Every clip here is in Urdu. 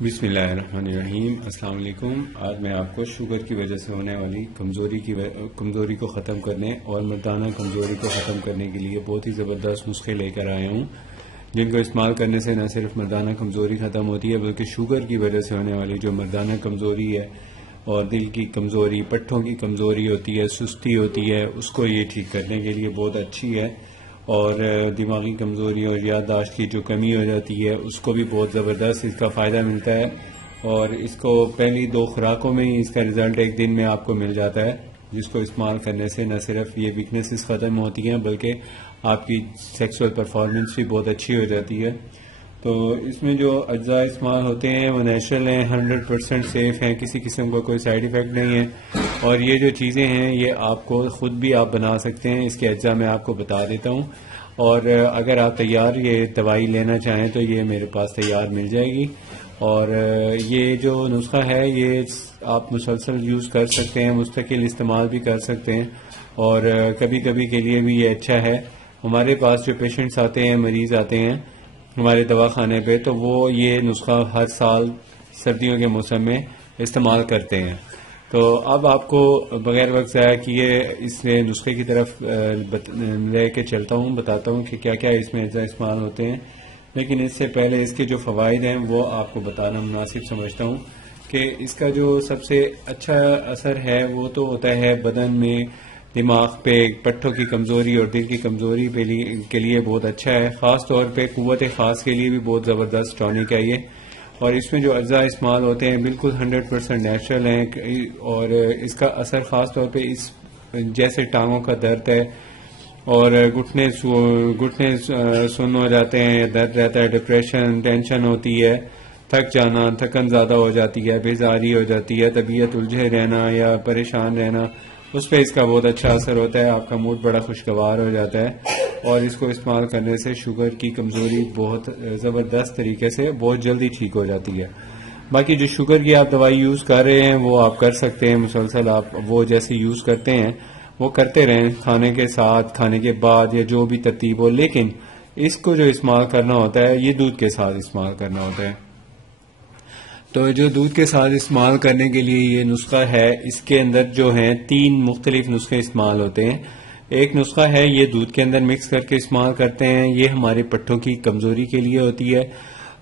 بسم اللہ الرحمن الرحیم۔ السلام علیکم۔ آج میں آپ کو شوگر کی وجہ سے ہونے والی کمزوری کو ختم کرنے اور مردانہ کمزوری کو ختم کرنے کے لیے بہت ہی زبردست نسخے لے کر آیا ہوں، جن کو استعمال کرنے سے نہ صرف مردانہ کمزوری ختم ہوتی ہے بلکہ شوگر کی وجہ سے ہونے والی جو مردانہ کمزوری ہے اور دل کی کمزوری، پٹھوں کی کمزوری ہوتی ہے، سستی ہوتی ہے، اس کو یہ ٹھیک کرنے کے لیے بہت اچھی ہے، اور دماغی کمزوری اور یادداشت کی جو کمی ہو جاتی ہے اس کو بھی بہت زبردست اس کا فائدہ ملتا ہے، اور اس کو پہلی 2 خوراکوں میں ہی اس کا رزلٹ ایک دن میں آپ کو مل جاتا ہے، جس کو استعمال کرنے سے نہ صرف یہ ویکنیسز ختم ہوتی ہیں بلکہ آپ کی سیکسول پرفارمنس بھی بہت اچھی ہو جاتی ہے۔ تو اس میں جو اجزاء استعمال ہوتے ہیں وہ نیچرل ہیں، 100% سیف ہیں، کسی قسم کا کوئی سائیڈ ایفیکٹ نہیں ہے، اور یہ جو چیزیں ہیں یہ آپ کو خود بھی آپ بنا سکتے ہیں۔ اس کے اجزاء میں آپ کو بتا دیتا ہوں، اور اگر آپ تیار یہ دوائی لینا چاہیں تو یہ میرے پاس تیار مل جائے گی، اور یہ جو نسخہ ہے یہ آپ مسلسل یوز کر سکتے ہیں، مستقل استعمال بھی کر سکتے ہیں، اور کبھی کبھی کے لیے بھی یہ اچھا ہے۔ ہمارے پاس جو پیشنٹس آتے ہیں، مریض آتے ہیں ہمارے دواخانے پہ، تو وہ یہ نسخہ ہر سال سردیوں کے موسم میں استعمال کرتے ہیں۔ تو اب آپ کو بغیر وقت ضائع کیے اس نسخے کی طرف لے کے چلتا ہوں، بتاتا ہوں کہ کیا کیا اس میں اجزاء استعمال ہوتے ہیں، لیکن اس سے پہلے اس کے جو فوائد ہیں وہ آپ کو بتانا مناسب سمجھتا ہوں کہ اس کا جو سب سے اچھا اثر ہے وہ تو ہوتا ہے بدن میں، دماغ پہ، پٹھوں کی کمزوری اور دل کی کمزوری کے لیے بہت اچھا ہے، خاص طور پہ قوت خاص کے لیے بھی بہت زبردست ٹونک ہے یہ، اور اس میں جو اجزاء استعمال ہوتے ہیں بالکل 100% نیچرل ہیں، اور اس کا اثر خاص طور پہ اس جیسے ٹانگوں کا درد ہے اور گھٹنے سن ہو جاتے ہیں، درد رہتا ہے، ڈپریشن، ٹینشن ہوتی ہے، تھک جانا، تھکن زیادہ ہو جاتی ہے، بیزاری ہو جاتی ہے، طبیعت الجھے رہنا یا پریشان رہنا، اس پہ اس کا بہت اچھا اثر ہوتا ہے، آپ کا موڈ بڑا خوشگوار ہو جاتا ہے، اور اس کو استعمال کرنے سے شوگر کی کمزوری بہت زبردست طریقے سے بہت جلدی ٹھیک ہو جاتی ہے۔ باقی جو شوگر کی آپ دوائی یوز کر رہے ہیں وہ آپ کر سکتے ہیں، مسلسل آپ وہ جیسے یوز کرتے ہیں وہ کرتے رہیں، کھانے کے ساتھ، کھانے کے بعد، یا جو بھی ترتیب ہو، لیکن اس کو جو استعمال کرنا ہوتا ہے یہ دودھ کے ساتھ استعمال کرنا ہوتا ہے۔ تو جو دودھ کے ساتھ استعمال کرنے کے لیے یہ نسخہ ہے، اس کے اندر جو ہیں 3 مختلف نسخے استعمال ہوتے ہیں۔ ایک نسخہ ہے یہ دودھ کے اندر مکس کر کے استعمال کرتے ہیں، یہ ہمارے پٹھوں کی کمزوری کے لیے ہوتی ہے۔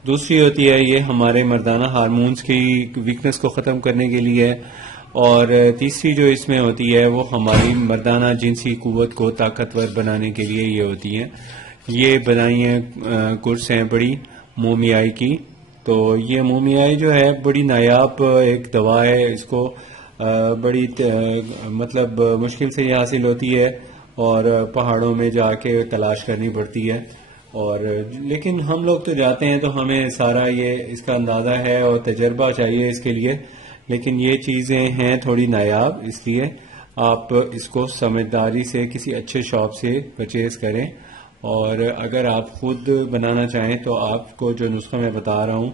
دوسری ہوتی ہے یہ ہمارے مردانہ ہارمونز کی ویکنس کو ختم کرنے کے لیے ہے، اور تیسری جو اس میں ہوتی ہے وہ ہماری مردانہ جنسی قوت کو طاقتور بنانے کے لیے یہ ہوتی ہے۔ یہ بنائی ہیں کورس ہیں بڑی مومیائی کی، تو یہ مومیائی جو ہے بڑی نایاب ایک دوا ہے، اس کو بڑی مطلب مشکل سے یہ حاصل ہوتی ہے اور پہاڑوں میں جا کے تلاش کرنی پڑتی ہے، اور لیکن ہم لوگ تو جاتے ہیں تو ہمیں سارا یہ اس کا اندازہ ہے اور تجربہ چاہیے اس کے لیے، لیکن یہ چیزیں ہیں تھوڑی نایاب، اس لیے آپ اس کو سمجھداری سے کسی اچھے شاپ سے پرچیز کریں، اور اگر آپ خود بنانا چاہیں تو آپ کو جو نسخہ میں بتا رہا ہوں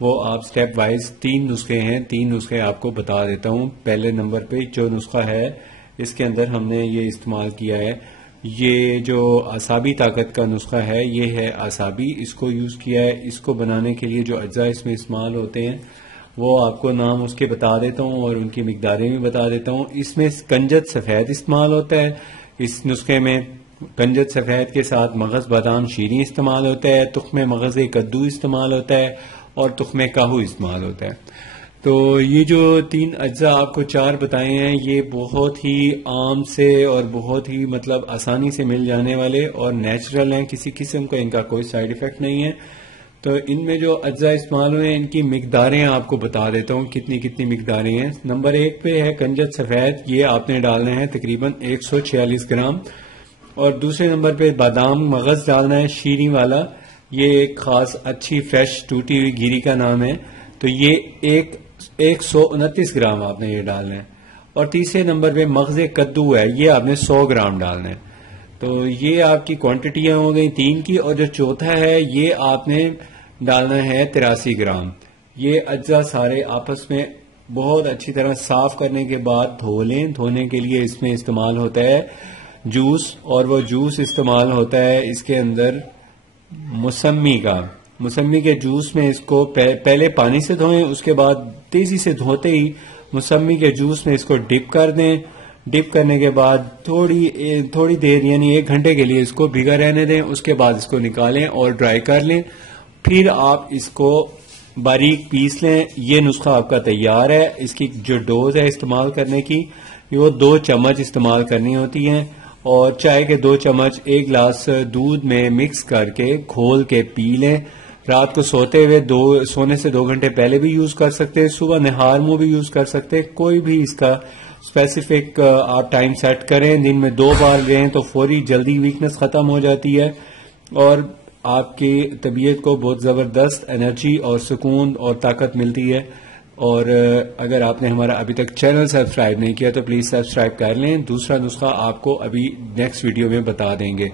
وہ آپ سٹیپ وائز 3 نسخے ہیں، 3 نسخے آپ کو بتا دیتا ہوں۔ پہلے نمبر پہ جو نسخہ ہے اس کے اندر ہم نے یہ استعمال کیا ہے، یہ جو اعصابی طاقت کا نسخہ ہے یہ ہے اعصابی، اس کو یوز کیا ہے۔ اس کو بنانے کے لیے جو اجزاء اس میں استعمال ہوتے ہیں وہ آپ کو نام اس کے بتا دیتا ہوں اور ان کی مقداریں بھی بتا دیتا ہوں۔ اس میں کنجد سفید استعمال ہوتا ہے، اس نسخے میں کنجد سفید کے ساتھ مغز بادام شیریں استعمال ہوتا ہے، تخم مغز کدو استعمال ہوتا ہے، اور تخم کاہو استعمال ہوتا ہے۔ تو یہ جو 3 اجزاء آپ کو 4 بتائے ہیں یہ بہت ہی عام سے اور بہت ہی مطلب آسانی سے مل جانے والے اور نیچرل ہیں، کسی قسم کا ان کا کوئی سائیڈ ایفیکٹ نہیں ہے۔ تو ان میں جو اجزاء استعمال ہوئے ہیں ان کی مقداریں آپ کو بتا دیتا ہوں کتنی مقداریں ہیں۔ نمبر 1 پہ ہے کنجد سفید، یہ آپ نے ڈالنا ہے تقریباً 146 گرام، اور دوسرے نمبر پہ بادام مغز ڈالنا ہے شیریں والا، یہ ایک خاص اچھی فریش ٹوٹی ہوئی گیری کا نام ہے، تو یہ 129 گرام آپ نے یہ ڈالنا ہے، اور تیسرے نمبر پہ مغز کدو ہے، یہ آپ نے 100 گرام ڈالنا ہے۔ تو یہ آپ کی کوانٹٹیاں ہو گئی 3 کی، اور جو چوتھا ہے یہ آپ نے ڈالنا ہے 83 گرام۔ یہ اجزاء سارے آپس میں بہت اچھی طرح صاف کرنے کے بعد دھو لیں۔ دھونے کے لیے اس میں استعمال ہوتا ہے جوس، اور وہ جوس استعمال ہوتا ہے اس کے اندر موسمی کا، موسمی کے جوس میں اس کو پہلے پانی سے دھوئیں، اس کے بعد تیزی سے دھوتے ہی موسمی کے جوس میں اس کو ڈپ کر دیں. ڈپ کرنے کے بعد تھوڑی دیر یعنی 1 گھنٹے کے لیے اس کو بھیگا رہنے دیں. اس کے بعد اس کو نکالیں اور ڈرائی کر لیں. پھر آپ اس کو باریک پیس لیں. یہ نسخہ آپ کا تیار ہے. اس کی جو ڈوز ہے استعمال کرنے کی وہ 2 چمچ استعمال کرنی ہوتی ہیں، اور چائے کے 2 چمچ 1 گلاس دودھ میں مکس کر کے گھول کے پی لیں. رات کو سوتے ہوئے سونے سے 2 گھنٹے پہلے بھی یوز کر سکتے ہیں، صبح نہار منہ بھی یوز کر سکتے ہیں. کوئی بھی اس کا اسپیسیفک آپ ٹائم سیٹ کریں. دن میں 2 بار لیں تو فوری جلدی ویکنس ختم ہو جاتی ہے، اور آپ کی طبیعت کو بہت زبردست انرجی اور سکون اور طاقت ملتی ہے. اور اگر آپ نے ہمارا ابھی تک چینل سبسکرائب نہیں کیا تو پلیز سبسکرائب کر لیں. دوسرا نسخہ آپ کو ابھی نیکسٹ ویڈیو میں بتا دیں گے.